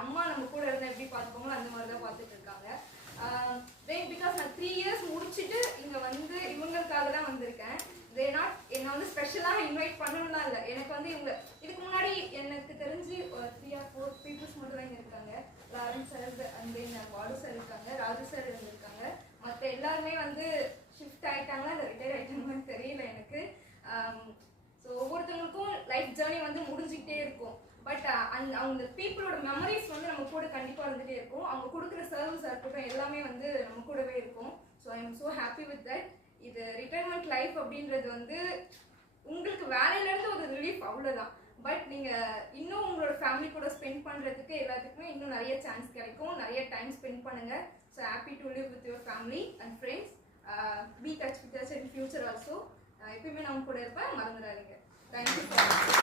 அம்மா நம்ம கூட இருந்தால் எப்படி பார்த்துப்பாங்களோ அந்த மாதிரி தான் பார்த்துட்டு இருக்காங்க. பிகாஸ் நான் 3 இயர்ஸ் முடிச்சுட்டு இங்கே வந்து இவங்களுக்காக தான் வந்திருக்கேன். என்னை வந்து ஸ்பெஷலாக இன்வைட் பண்ணணும்லாம் இல்லை. எனக்கு வந்து இவங்க இதுக்கு முன்னாடி எனக்கு தெரிஞ்சு 3 or 4 பீப்புள்ஸ் மட்டும் தான் இங்கே இருக்காங்க. லாரன்ஸ் சார் அண்ட் தென் வாடு சார் இருக்காங்க, ராஜு சார் இருந்திருக்காங்க. மற்ற எல்லாருமே வந்து ஷிஃப்ட் ஆகிட்டாங்களா இல்லை ரிட்டையர் ஆகிட்டாங்கன்னு தெரியல எனக்கு. ஸோ ஒவ்வொருத்தவங்களுக்கும் லைஃப் ஜேர்னி வந்து முடிஞ்சிக்கிட்டே இருக்கும். பட் அவங்க பீப்புளோட மெமரிஸ் வந்து நம்ம கூட கண்டிப்பாக இருந்துகிட்டே இருக்கும். அவங்க கொடுக்குற சர்வீஸாக இருக்கட்டும் எல்லாமே வந்து நம்ம கூடவே இருக்கும். So I am so happy with that. இது ரிட்டையர்மெண்ட் லைஃப் அப்படின்றது வந்து உங்களுக்கு வேலையிலேருந்து ஒரு ரிலீஃப் அவ்வளோதான். பட் நீங்கள் இன்னும் உங்களோட ஃபேமிலி கூட ஸ்பெண்ட் பண்ணுறதுக்கு எல்லாத்துக்குமே இன்னும் நிறைய சான்ஸ் கிடைக்கும். நிறைய டைம் ஸ்பெண்ட் பண்ணுங்கள். So happy to live with your family and friends. Be touch with us in future also. எப்பயுமே நம்ம கூட இருப்பேன், மறந்துடாதீங்க. தேங்க்யூ.